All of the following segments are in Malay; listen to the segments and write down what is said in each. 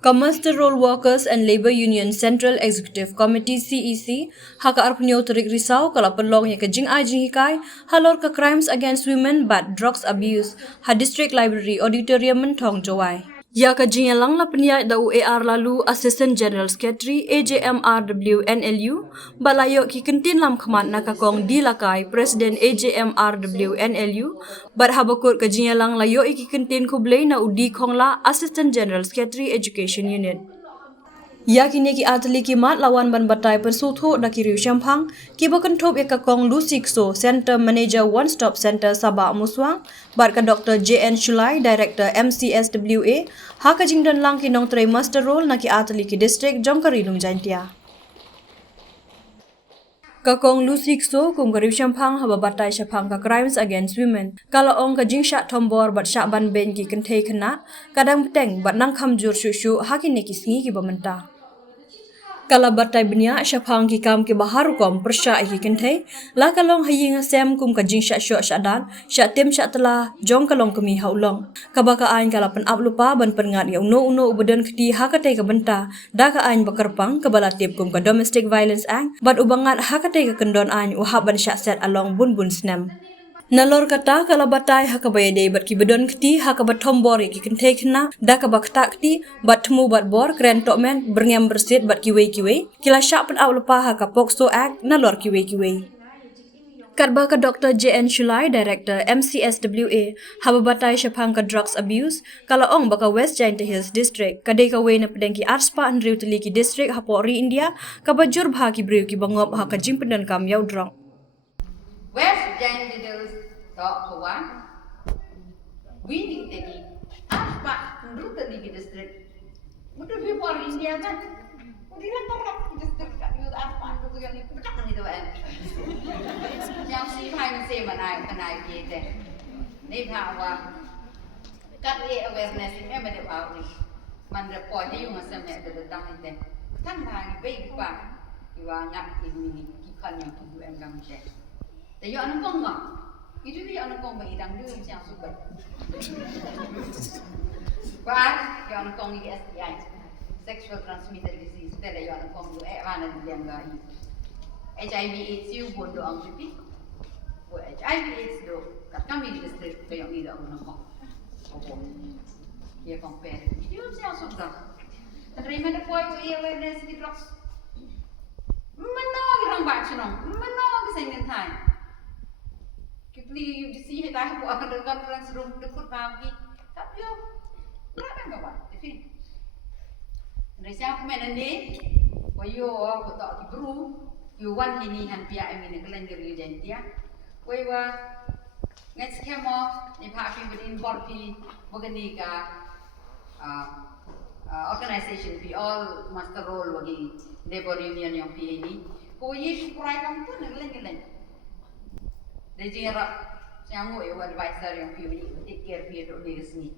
Commercial Role Workers and Labour Union Central Executive Committee CEC haka arpunyo terik risau kalau pelong yang ke jinghikai halor ke crimes against women but drugs abuse ha district library auditorium mentong jawai. Ya ka jingalang la peniai da UAR lalu Assistant General Secretary AJMRW NLU balayo ki kentin lam khamat nakakong dilakai President AJMRW NLU bat habakut ka jingalang layo ki kentin kublay na udi khongla Assistant General Secretary Education Unit. Ya kini ki atli ki mat lawan ban batai persutho da ki riu syampang ki bakan thop ekakong Lusikso Center Manager One Stop Center Sabah Muswang bar ka Dr. JN Shulai Director MCSWA ha ka jingdan lang ki nongtrei master role na ki atli ki district Jongkari Lung Jaintia. Kakong Lusikso kum ka riu syampang haba batai syapang ka crimes against women kala ong ka jingshah tombor bat syaban ben ki kynthei kena kadang peteng bat nang khamjur syusyu ha kini ki sngi ki bamenta. Kala batai benia syapang ki kam ki baharu kom persya ki kynthei la kalong haying sem kum ka jingshah syok syadan syak tim syak telah jong kalong kemi haulong kabaka ain kala pen ap lupa ban pengat ya uno ubedan keti ha katei ka benta da ka ain bakerpang ka balatip kum ka Domestic Violence Act bat ubangat ha katei ka kendon ain uhab ban syak set along bun snem. Nalor kata kala batai haka bayade bat ki bedon keti haka bat tombori ki kynthei kena da ka bakta keti bat temu bat bor kren tok men berngem bersit bat kiwei kila syak pen au lepa haka Pokso Act nalor kiwei. Kadba ka Dr. JN Shulai Director MCSWA haba batai syapang ka drugs abuse kala ong baka West Jaintia Hills District kadai ka wei na pedeng ki arspa andriu teli ki district hapori India ka bajur bha ki briu ki bangop haka jing pendan kam yau drok. West Jaintia talk for one. We need to be aspect to the district. What do people in India then? What do you like district? You aspect to the yang si haiมัน say มันai kia thế.นี่พาว่าการเรียน awareness ไม่ได้เอาเลยมันจะปล่อยให้ยุ่งกับสมัยเดินตั้งแต่ทั้งทางไปดีกว่าที่ว่างับที่นี่กี่คนยังคิดอยู่เอ็มกังเจแต่ย้อนกงอ่ะitu dia anak kong bagi dang dulu yang super. But yang kong ini STI, sexual transmitted disease, tapi yang kong itu mana dia enggak ini. HIV/AIDS itu pun doang tapi, HIV/AIDS itu kat kami di distrik yang ini doang anak kong. Dia compare. Itu yang super. Terima ada point awareness di drugs. Mana orang baca nong, mana kesenggan time. Kipli you see it I have the conference room the foot bagi tapi yo berapa kawan tapi Indonesia kemen ni wayo ko tak dibru you one ini han pia emine kelengger you jentia wai wa ngai skemo ni pa pi within body begini ka organization pi all master role bagi labor union yang pi ini ko yish kurai kam pun kelengger Jadi yang ngoi advisor yang pilih take care dia tu dia sini.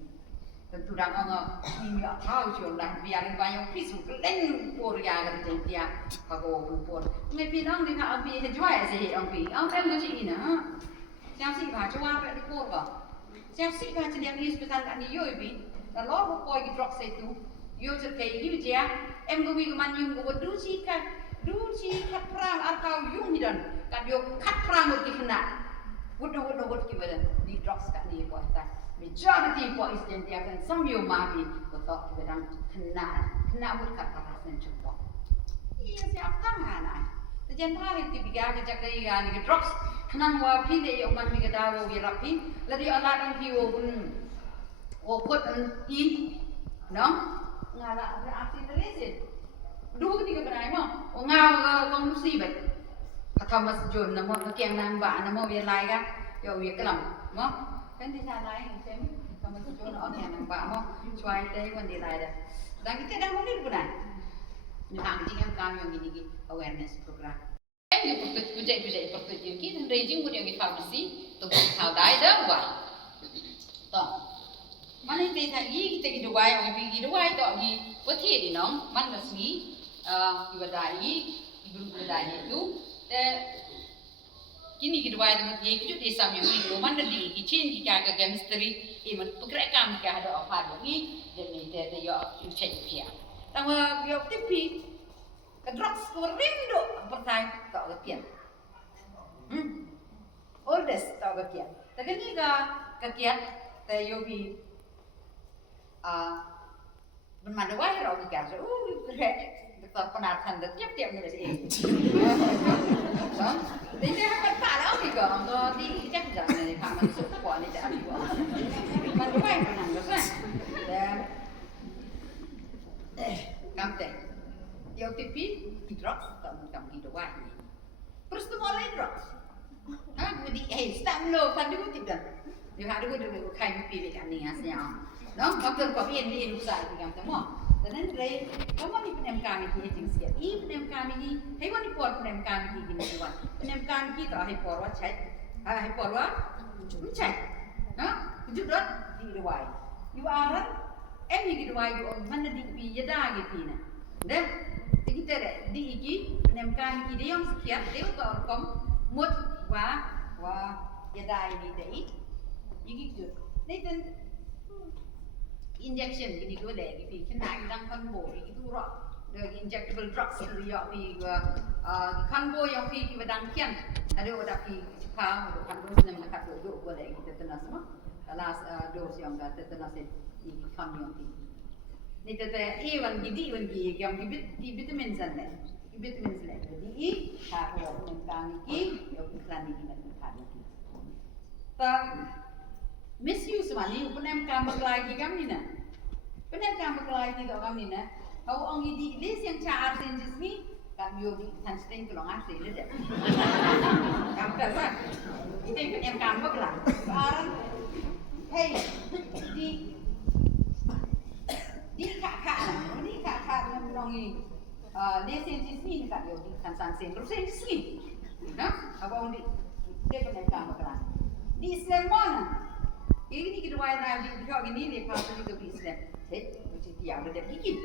Tentu dah orang ini tahu je lah biar banyak pisu keleng Korea kerja dia kalau pun. Ngai pinang dia nak ambil jual sih ambil. Ambil tu sih ina. Siapa sih baca jual pada Korea. Siapa sih baca dia ni hospital kan dia ibi. Kalau kau pergi drok situ, you terkait you dia. Em kau pergi mana you kau duci kat perang atau yung hidan. Kan you kat perang tu kena. Would give it the drugs kat ni ko ta majority ko is den dia kan samyo mabi ko to give it kena would kat paras nan chupo iya siap kan ana the jen ha ti biga ke jakai ga ni drugs kena wa phi le yo man mi ga dawo wi rapi la di ala dan pi wo bun wo put an in no ngala arti resit du ti ga banai mo o ngaw kong si bet Thomas John namo kiang nang ba namo wi lai ga yo wi kalam mo kan di sa lai sem Thomas John on kiang nang ba mo chwai te wan di lai da dan kita dah mulai bulan ni hang jing am yang ini awareness program em ni putut yang ki dan raging mun yang di pharmacy tu how dai da wa to mana te tha yi kita gi duai ong bi gi duai to gi wathi di nong man ma sni gi wadai gi group wadai tu kini kita buat itu dia kejut desa yang ini mana di kicin kita ke chemistry ini pekerja kami kita ada apa lagi jadi dia yo cek dia tangga yo tipi ke drok skor rindo pertai tak kepian oldest tak kepian tapi ni kekian te yo bi bermanda wahai orang kita betul penarhan tiap-tiap ni sih. Jadi apa tak lah juga, kalau di cek jangan ni kaman suka ni jadi juga. Mana wahai menang kan? Kynthei, yo tipi drok tak kita wahai. Terus tu mulai drok. Jadi start lo kan dulu tidak. Dia ada dulu kain pilih kan ni asnya. No, waktu kau ini usah dengan semua. Dan dari kamu ni penem kami di jingshah. I penem kami ni, hewan ni por penem kami di gini tuan. Penem kami kita hepor wat cai, hepor wat cai. Nah, kejutut di luai. You aran, ni di luai you mana di pi jeda gitu na. Dan kita di iki penem kami dia yang sekian dia tak kom mut wa jeda ini deh. Iki kejut. Ni injection gini dua deh, gitu. Kena kita kanbo, itu rock, injectable drugs itu ya, kanbo yang kita bedangkian, ada pi cepat, kanbo senang nak duduk boleh kita tenas semua, last dose yang kita tenas ini kan yang pi. Ni teteh, wan gidi yang di vitamin sana, jadi halor yang kami yang iklan ini kami. Misuse mani penem kamar lagi kami na. Penem kamar lagi tak kami na. Kau orang ini les yang cara senjus ni kami yogi transting kalau ngasih le deh. Kamu kan? Itu penem kamar lah. Sekarang, hey di kakak yang orang ini les senjus ni kami yogi transting terus senjus ni. Nah, kau orang ini dia penem kamar lah. Di Islam mana? Ini kita buat lagi juga ini lepas itu kita Islam. Macam dia ada bikin.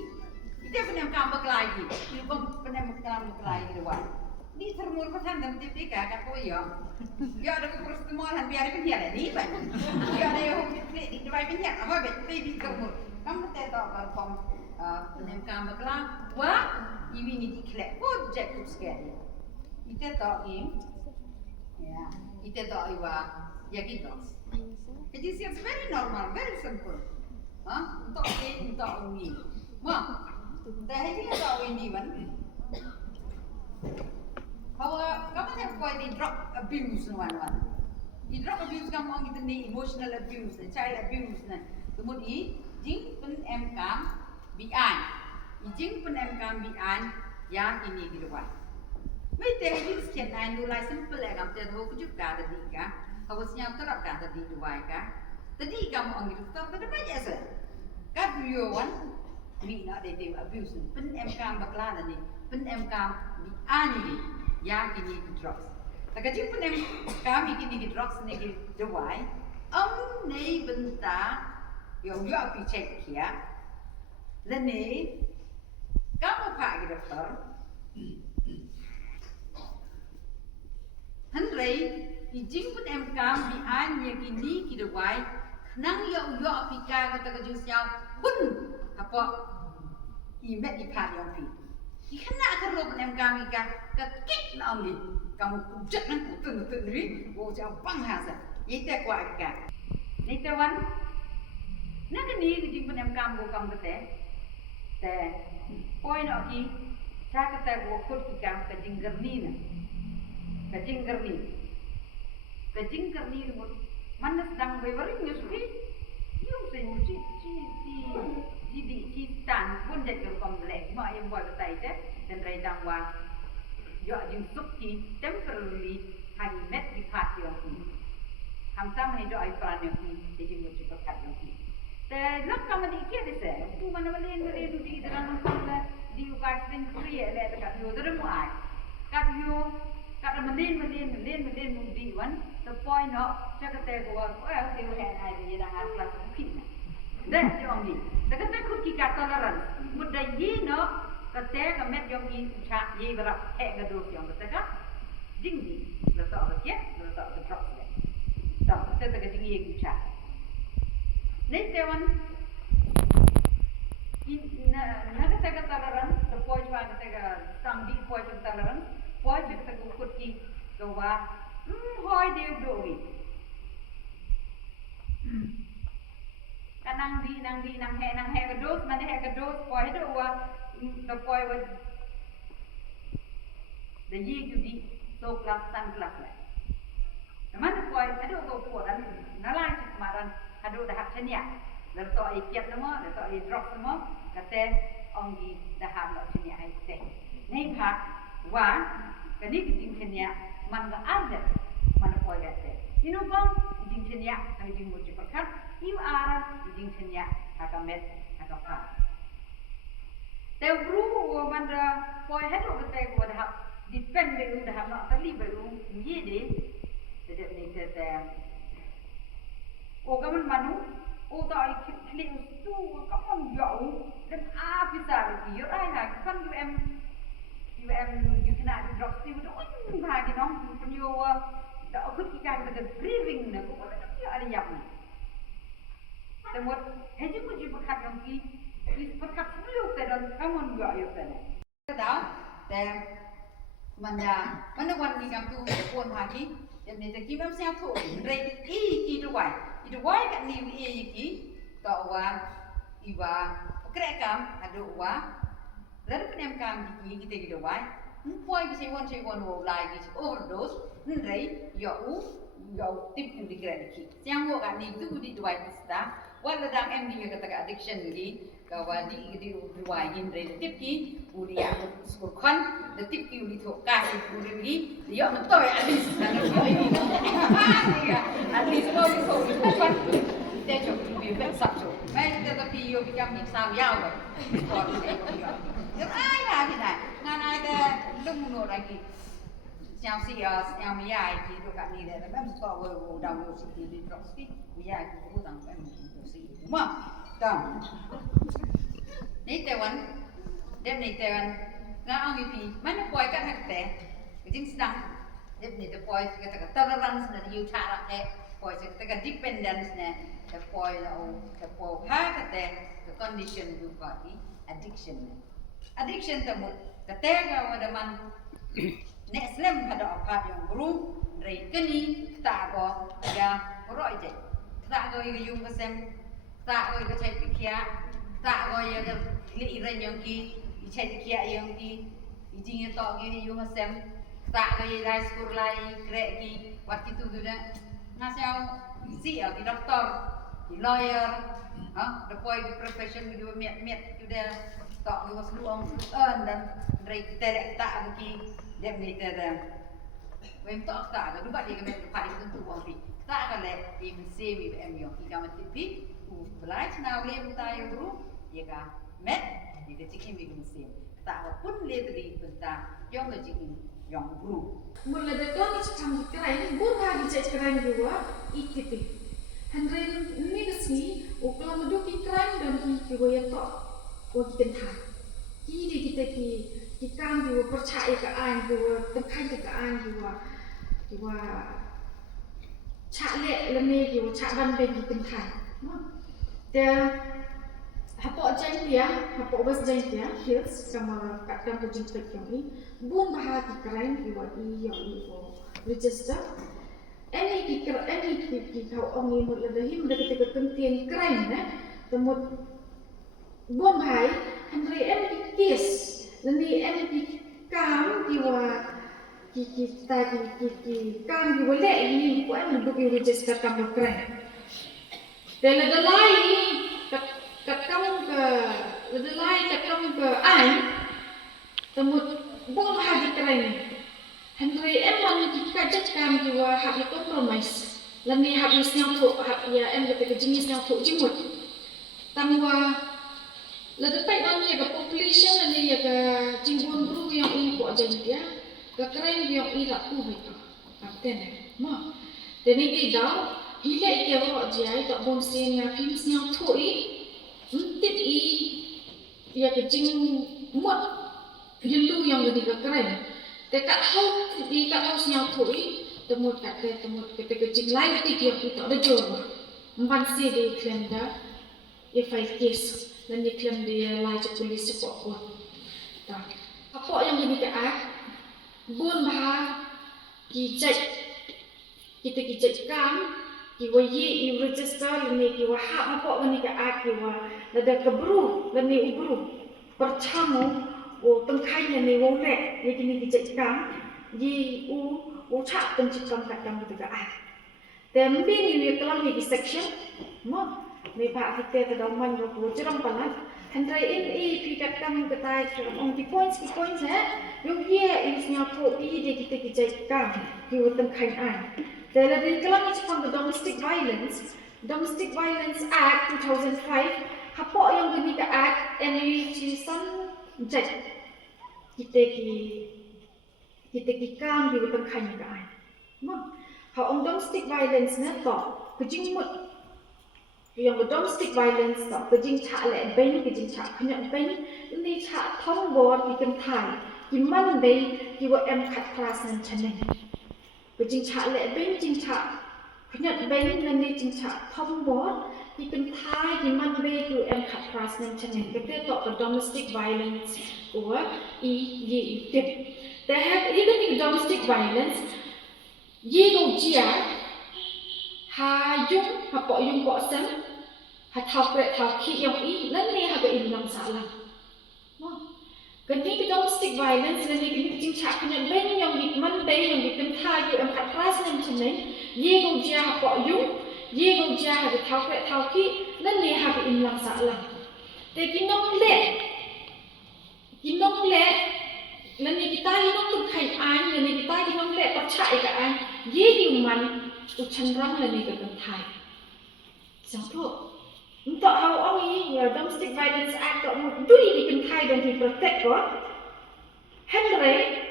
Kita pernah kampak lagi. Kita pernah kampak lagi kita buat. Ini termur pesan dan tipe kakak kau ya. Ya ada pertemuan biar penjara ni kan. Ya ada yang di depan penjara. Apa betul di termur. Kamu tahu kalau pernah kampak lagi. Wah, ini diklek. Oh, jatuh sekali. Kita tahu ini. Ya, kita tahu iwa. Ya kita. It is very normal, very simple. Untuk ini. Wah, dah ini tahu ini kan? Kalau kamu nak buat di drok abuse wan. Di drok abuse kamu orang kita ni emotional abuse, child abuse na. Kemudian jing pen MKam bian, jing pen MKam bian yang ini di luar. Mereka ini sekian nilai simple kamu terus juga tadi kan? Kalau siapa terap kan tadi dua kan, tadi kamu orang itu terap tadi banyak sah. Kan biowan, mina dia abuse, pen MKam baklan ni, pen MKam biani, yang ini drugs. Tapi jika pen MKam ini drugs ni dua, ni bentar, yang dia api cek kia, dan ni kamu pakai doktor, Henry. Ijing pun MKam bian yang ini kita buat, nang yo apika kata kejusnya pun apa imet ipat yang pi. Ikana kalau pun MKam ika kekik na ni, kamu pujat nang putun ni, wo jauh pang hasa. Itu kuat ika. Ni tuan, nak ni ijing pun MKam go kamu kete, poin lagi, saya kata go kut ika kejing gerni na, kejing gerni. Kejing kerni mana sedang berdiri nyusuki, you sengusi di tan pun jadi komplek. Mak yang buat betai je dan redang wah, yo jingsuki temporarily hari met di parti yang ini. Hamtam hidup ay peran yang ini jadi mesti berkat yang ini. Tapi lak kamu dikira desa, tu mana beli di dalam kamera di ukas dan kriya le dekat yo termuai. Kat yo kata melin mudi wan, the point of cakap teguan, dia ada yang kelas mungkin. Dan yang ni, cakap tekuk kita toleran, muda ye no, kata kamet yang ini cak ye berak gaduh yang kata jinghi letak ke letak ke drok le tak kita tak jinghi kucha ni tewan na kata talaran the poi wa kata tang di poi talaran poi kata ukut ki gawa hoi deu do wi nang di nang he ke dos mana he ke dos poi do wa the poi wa the ye you di so class tan class le mana poi ada ko ko dan nalai kemaran ada dah hanya lalu tak ikat semua lalu tak drop semua kata ongi dah hamil hanya hai teh ni pak wah kini kijing hanya mana ada mana poi kata inu bang kijing hanya kami kijing muci perkat you are kijing hanya hakamet hakapa te bru mana poi hadu kata ko dah depend beru dah nak terli beru ye de tidak ni kata kamu manu tak ikut tu kamu jauh dan bisa lagi ai ha kan you kena drop tu tu bagi nong penyo dah ikut kita ke breathing na ko ada yang ni temut hejung mu berkat yang ki berkat dulu dan kamu enggak ya kan tahu dan mana wan ni kamu tu pun hagi jadi ni kita mesti aku rate kita wai kat ni iki tawa iwa krekam ada wa lalu penem kam iki kita gitu wai poi bisa won wo lai gitu overdose nrei yo tip di kredit ki siang wo kat ni tu di dua kita wala dang em di kata addiction gi kawa di dua yin rei tip ki ulia skur kon the tip ki uli thok ka si uli gi yo betul ya at least mo so kon te cho bi ben sap cho mai te ta pi yo bi kam ni sao yao rồi còn yo ai là thế này ngan ai ta lung no ra ki Siang si siang miyai ki tu kat ni dah, tapi mesti kau down lo si di drop si miyai ki tu tang kan si, cuma tang. Ni Taiwan, dem ni Taiwan, ngah ang ipi, mana poi kat nak teh, kecing sedang, dem ni tu poi kita tolerance na you cara teh, poi kita dependence na, the poi ha kat teh, the condition tu body addiction. Addiction tu kata kau ada man nek slam pada apa yang guru dari kini tak go ya roi je tak go yung kesem tak go cai pikia tak go ya li ren yang ki cai pikia yang ki jing to ki yung kesem tak go ya school lai grek ki wat itu sudah ngasau si ya ki doktor ki lawyer the boy the profession you met sudah tak go seluang dan dari tak ki dem ni tada when talk ta ga duba dia kena pai tentu wang pi ta ga le im se wi em yo ki ga mati pi u blaj na le ta yo guru ye ga met ni ga chikim wi se ta ga pun le tadi benta yo ga chikim yong guru mula da to ni cham krai ni gur ha gi che krai ni wa ikiti handre ni ga si u kla ma do ki krai dan ki go ya to ko ki ten tha ki di kita ki kam juga percaya ke an juga tekan ke an juga cak lek leme juga cak ban bagi pentai dan hapok jeng dia hapok bas jeng dia hills sama kat kam jingshah yang ni bun bahagi keren juga i yang itu register any kau orang imut lebih mudah ketika penting keren temut bun bahai Andre any case Nanti di kam diwa kita di kam diwa le ini ko em duk yu register kam keren. Dan ada lain kat kam ke ada lain kat kam ke ai temut bon haji keren. Henry em man kita cek kam diwa hak compromise. Lani hak misnya tu hak ya em kata jenisnya tu jimut. Tangwa Lepas ni ke population ni ke jingbuan guru yang ini buat jadi dia, ke keren yang ini laku mereka, apa ni? Ma, dan ini dah hilang dia buat jadi tak bonsen yang filmnya tu tip ya ke jing muat jelu yang jadi ke keren. Te kat hau di kat hau senyau thui temut kat te temut ke jing lai ti dia pu tak ada jor. Mban si di claim da ye 5 case dan dia claim dia lai je polis support ko. Ta. Apa yang bini ke bun bah ki cek kita ki cek kam ki wa ye i register ni ki wa ha apa bini ke ki wa ada kebru dan ni ubru percamu o tengkai ni wong le ye kini ki cek kam ye u cha pencikam kat kam tu ke dan bini ni kelam ni section mo ni pak kita ta man ro ko jerang palat handrai in pi kat kam ke tai on the points yo ye is nya po pi de kita ki cek kam ki wa tengkai there are kelam ni from the Domestic Violence Act 2005 hapo yang bini ke any chisan jaj kita ki kam di weteng khai ka ai ma ha on domestic violence na to kejing mut yang domestic violence to kejing cha le ben kejing cha khnya ben ni cha thong bo ki kynthei ki man be ki wa em khat class nan chanen kejing cha le ben jing cha khnya ben ni jing cha thong bo ki kynthei ki man be ki em khat class nan chanen ke te to domestic violence or ye tip. They have even in domestic violence. Ye go jia ha yung ha po yung po sem ha thao kre thao ki yung lan ni ha ko in lam sa lang. Kan ni domestic violence lan ni jing cha kan ben yung di man be yung di kynthei yung khat class nan chanen ye go jia ha po yung ye go jia ha ko thao kre thao ki lan ni ha ko in lam sa lang. Te kinong le lần này kita ini tu kain an, lần này kita ini le percaya ke an, ye human ucapran lần này ke kynthei. Satu, untuk hal ini domestic violence act tu di kynthei dan di protect ko. Henry,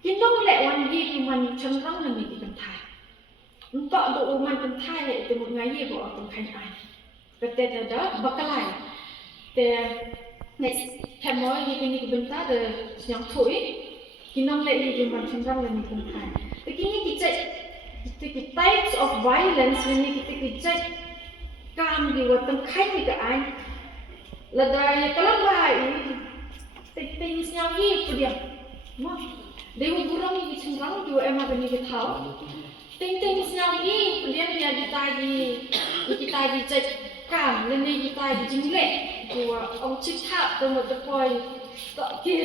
kinong le wan ye human ucapran lần này ke kynthei. Untuk do uman kynthei itu mengayi ko tu kain an. Kata ada Meghalaya. Te next Kemo ye kini bentar de yang thui kinong le ye man chandang le ni kynthei te kini kita types of violence ni kita kam di weteng khai ni ka ai la da ye kalam bai te nyau ye pu dia mo de wu burang ni chandang ju em ma ni ke thau te nyau ye pu dia kita di kam le ni kita di jing le ông chích tháp từ một cái tọt kia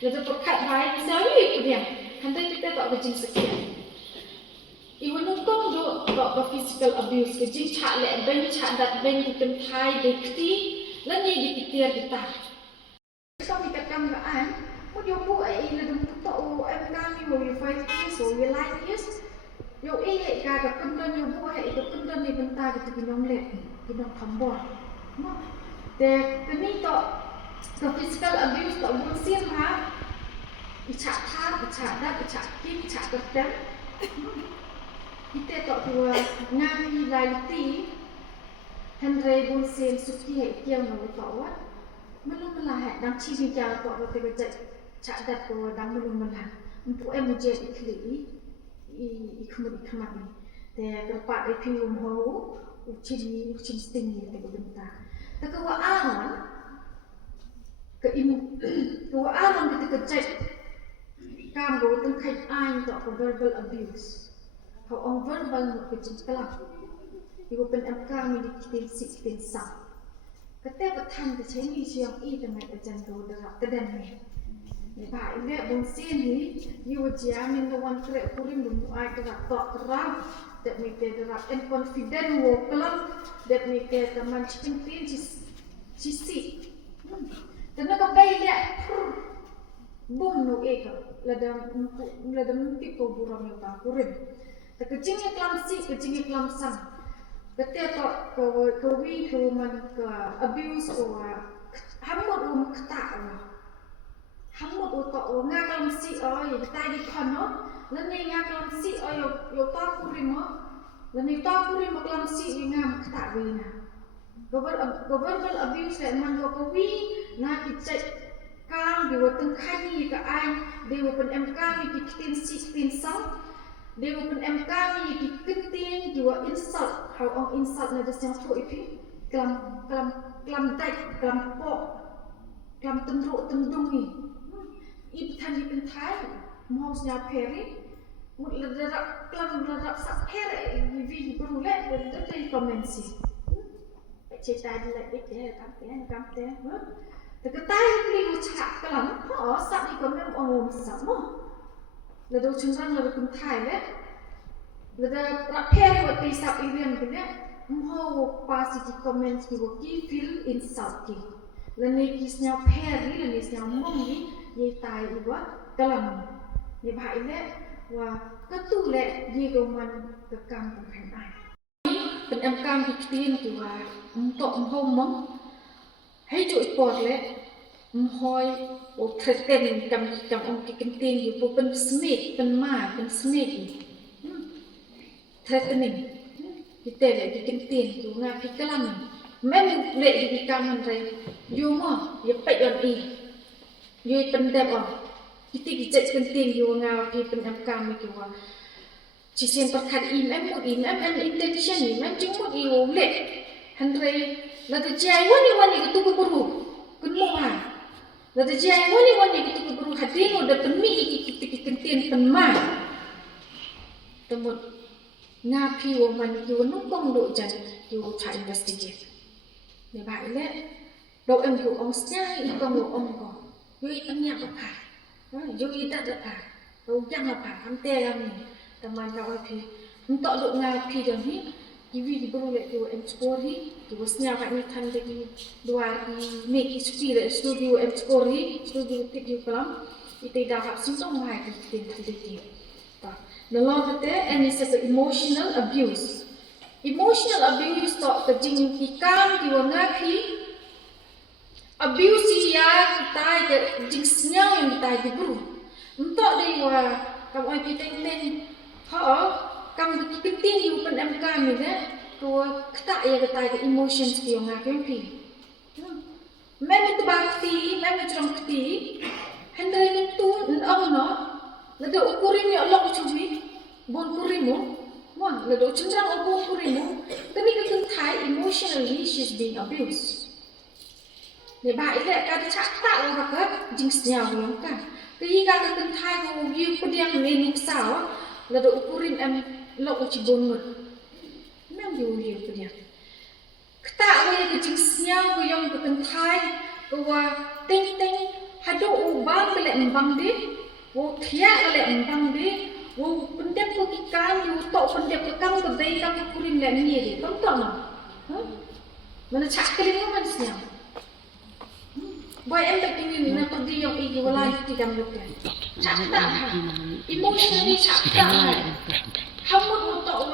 là tôi cắt bài sao vậy của điểm hắn thấy chúng ta tọt cái chính sự kiện iwan nung tong do tọt cái physical abuse cái chính trả lệ bên trả đặt bên thì kynthei để tí lần này đi tiệt kita sau khi cắt cam cái một điều vụ ấy là đừng tọt em cam như một phải cái số cái like yes yo hệ cả cái cân đơn yo vụ hệ cái cân đơn này bên ta cái nhóm lệ cái nhóm thấm bọtแต่นี่ต่อ physical abuse ต่อบนเสียงฮะอิจฉาท่าอิจฉาด้าอิจฉากินอิจฉากระเต็มkita ต่อตัวงานที่รายตีทันเรบนเสียงสุดที่เหตุเกี่ยวกับต่อว่ามันรู้มันละเหตุดังชีวิตยาวต่อเราแต่ก็จะฉะดัดตัวดังมันรู้มันละมันพวกเอ็มเจอีคลีอีขมุดอีขมัดนี่แต่กระปะไอพิวมโหอุชินสติงนี่แต่ก็เป็นตาแต่ก็ว่าke alam kita kecek kamu tengkai ain tak verbal abuse kau on verbal kecek kelak ibu pen kami di kitin sang kata betan kecek ni siang i dengan ajan tu derak tedan ni baik dia bongsin ni ibu jamin lawan kerek kurim bunyi ai derak tak terang that make the derak and confident wo kelak that make the teman cikin cisi dan nak bayi dia bom no eka ladam tip ko burang yo ta kurin ta kecing kecing kelam sang kete to ko wi ko man ka abuse ko hamut kata hamut to nga kelam si o yo ta di khono lan ni nga kelam si o yo ta kurin mo lan ni ta kurin mo kelam si nga kata wi na verbal abuse le man ko wi na kicek cam điều từng khai gì cả ai đều bên em cam vì cái tiền xịt tiền sống đều bên em cam vì cái tiền điều insult how on insult là được sang thôi phi clam tay clam po clam tân rộ tân đông nhỉ ít thành gì bên thái mau nhà peri một lần là sắp peri vì buru lệ bên đất đây comment gì chế tài đi lại biết thế cam thếแต่ก็ใต้ที่เราฉากกลังเพราะสัตว์ที่คนนั้นองค์สัตว์มั้งแล้วดูชุนรังเราเป็นคนไทยเลยแล้วจะรับแพ้ว่าตีสัตว์อีเรียนกันเนี่ยมั่วภาษีที่คอมเมนต์ที่ว่ากี่ฟิลอินสัตว์กี่แล้วในกิสเนียแพ้นี่แล้วในเนียมั่งนี่ยัยตายอีกว่ากลังในบ่ายเนี่ยว่าก็ตู้แหละยี่กมันกับกรรมของใครได้เป็นอันกรรมที่ตีนที่ว่าตกมั่งมั้งให้จุดปอดเลยหอยโอ้เธอเต้นจำองค์กินเตียงอยู่ปุ๊บเป็นสเนกเป็นหมาเป็นสเนกเธอเต้นที่เต้นเลยกินเตียงอยู่งาพิกลัมแม่มึงเละดีกรรมอะไรอยู่มั้งอย่าไปอ่อนอีอยู่เป็นเด็บอ่อนที่ตีกิจกินเตียงอยู่งาพิเป็นอันกรรมไม่กี่ว่าชิเซียนประคัดอีแม่หมดอีแม่เป็นอินเทนชั่นอีแม่จึงหมดอีโอ้เละฮันเรแล้วแต่ใจวันนี้ก็ตุกบรูกันมั่วแล้วแต่ใจวันนี้ก็ตุกบรูหัดเรียนว่าเด็กเป็นมีอีกกันเตียนเป็นมาแต่หมดงาพี่ว่ามันอยู่นุ่งกงโดจันอยู่ใช้ investigate ในบ่ายเละเราเอ็มอยู่องศาอีกกงเราองก่อนอยู่อีตั้งอย่างละผ่าอยู่อีตั้งละผ่าเรายังละผ่าทำเตะกันนี่แต่มันเราพี่มันต่อดูงาพี่เดี๋ยวนี้Ivi baru lek tu M-Spori, tu wasnya kat ni kan lagi dua make history lek studio M-Spori, studio tip di kelam, itu dah hak simpang mai di tip. The law kata, and it says emotional abuse. Emotional abuse tak kejinghikai di wangapi, abuse dia kita ke jingshah yang kita di buru. Untuk dia kamu ai piteng-teng, kamu keting you pen MK ni deh, tu ketak ya ketai ke emotions dia ngapain pi. Mami tu bakti, mami cerong keti, hendak ni tu orang no, lalu ukurin ni Allah cumi, bon kurimu, wah lalu cenderung bon kurimu, tapi keting emotionally she's being abused. Ni baik deh, kada cak tak orang kat jingshah orang kan. Tapi kada keting kau view pediang ni sah, lalu ukurin lok uci bonut, memang jauh punya. Kita awak yang jingshah, yang kynthei, bahwa ting hadu ubang belak embang deh, wah tiak belak embang deh, wah pendek pekikan, you tok pendek pekam kedai kami kuring lek ni deh, kamu tahu tak? Mana cak keling mana siang? Boy tak ingin nak pergi yang ini walai tidak mungkin. Cak tak, emotionally cak tak. Kamu untuk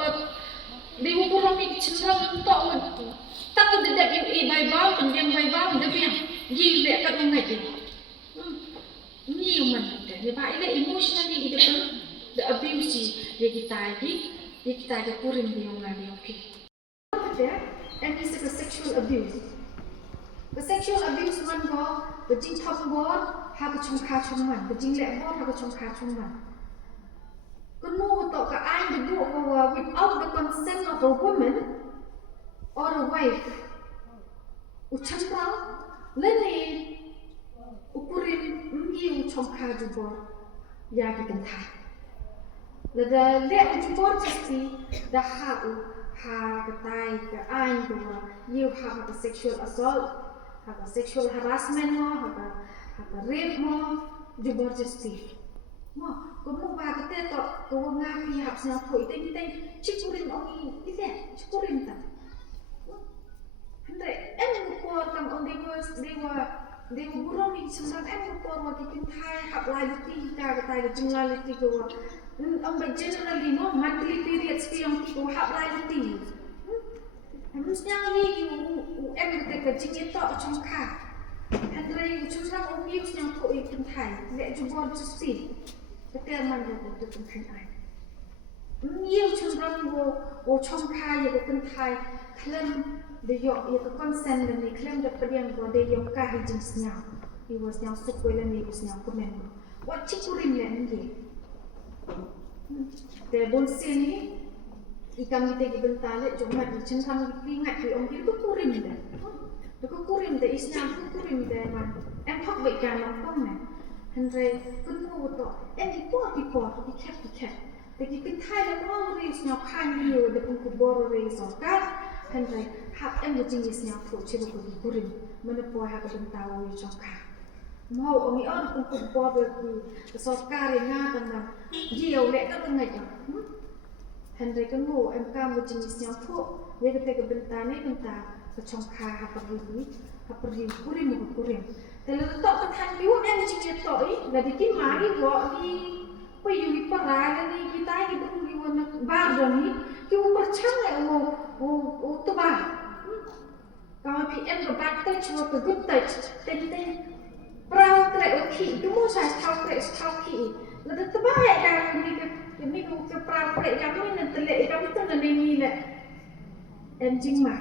dewa kurang ni cenderung untuk tak ada dekat Bible, pendiam Bible, tapi yang gila kat mana tu? Ni mana tu? Dia baiklah emotionally itu pun the abuse dia kita ada kurang dia orang ni okey. And this is a sexual abuse. The sexual abuse man go, the jing top board, have a chong man, the jing lek board have a chong man. Kenu untuk ke ai duduk bahwa without the consent of a woman or a wife, ucap kau, lene ukurin mungkin chongka jubor ya kynthei. Lada lek jubor jadi dah ha ketai ke ai bahwa you have a sexual assault, have a sexual harassment have a rape jubor jadi. Wah, kamu baca tak? Kau ngapi hak siapa itu? Cukurin orang ini, cukurin tak? Hendak, buat kamu dewa burung ini sebenarnya buat waktu kynthei hak lain kita kata jumlah itu kau. Orang generally no monthly periods yang kau hak lain itu. Harusnya ni kata jingit tak congkak. Hendak cuma orang yang kau kynthei, lek jumpa justi. Ketika mana itu kynthei. Nhiều children will chongkai ya kynthei claim the yok ya consent dan claim the pediang go de yok ka jingshah. he was now sequel and he was now commando what chikurim le ngi te bon sini ikan kita ki bentale cuma di centang ki ngat ki om ki kurim de ko kurim de isna kurim de man em phok bị can nó không này thành ra cứ ngu to em đi po đi khépแต่กินไทยแล้วก็เรียนสาวข้างอยู่เด็กคุณบอร์เรียนสองกันทันไรหักเอ็มจะจริงๆสาวถูกชิบุกุดีกุริมมันจะปล่อยหักเป็นตาวิจงค่ะมองอมีอ้อนคุณบอร์เรียนสองกันเรียนง่ายกันนะเยี่ยวเละก็เป็นไงจังทันไรก็งูเอ็มก้ามจะจริงๆสาวถูกเรียกแต่กับเป็นตาเนี่ยเป็นตาประชงค่ะหักปริกุริมแต่เราต่อกันทันวิวเอ็มจริงๆต่ออีกแล้วที่มาอีกว่าที่ไปอยู่ในป่าแล้วนี่กีตาร์ที่ต้องอยู่ในบ้านเรานี่ที่อุปถัมภ์เลยโอ้ตัวบ้าก็พี่เอ็มกับบ้านเตะชัวร์กับกุ๊ดเตะเปล่าเตะขี้ดูมั่วใส่เท้าเตะเท้าขี้แล้วตัวบ้าไอ้การนี่ก็เปล่าเตะการนี่นั่นเตะการนี่ตัวนั่นนี่แหละเอ็มจริงมา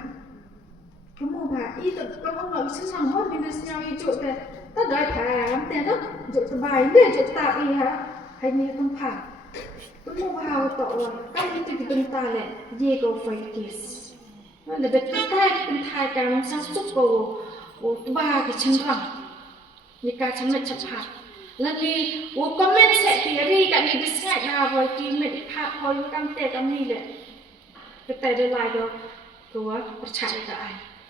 ก็มั่วบ้าอีตัวก็มั่วเราฉันสั่งว่ามีแต่สิ่งที่จุดแต่ถ้าได้แผลแต่ถ้าจุดสบายเนี่ยจุดตาอีฮะให้มีคำผ่านก็มั่วบ้าต่อว่าก็มีที่เป็นตาแหละเย่ก็ไฟกิสนั่นแหละเป็นใต้เป็นไทยการสั่งสุกโอ้บ้ากับฉันรังมีการฉันไม่ชัดผ่านแล้วนี่ว่าก็ไม่เสร็จที่รีกันนี่ดิสไงดาวไว้ที่ไม่ได้พาพอยกันเตะกันนี่แหละก็แต่ได้ลายก็ว่าประชาชนก็ไอ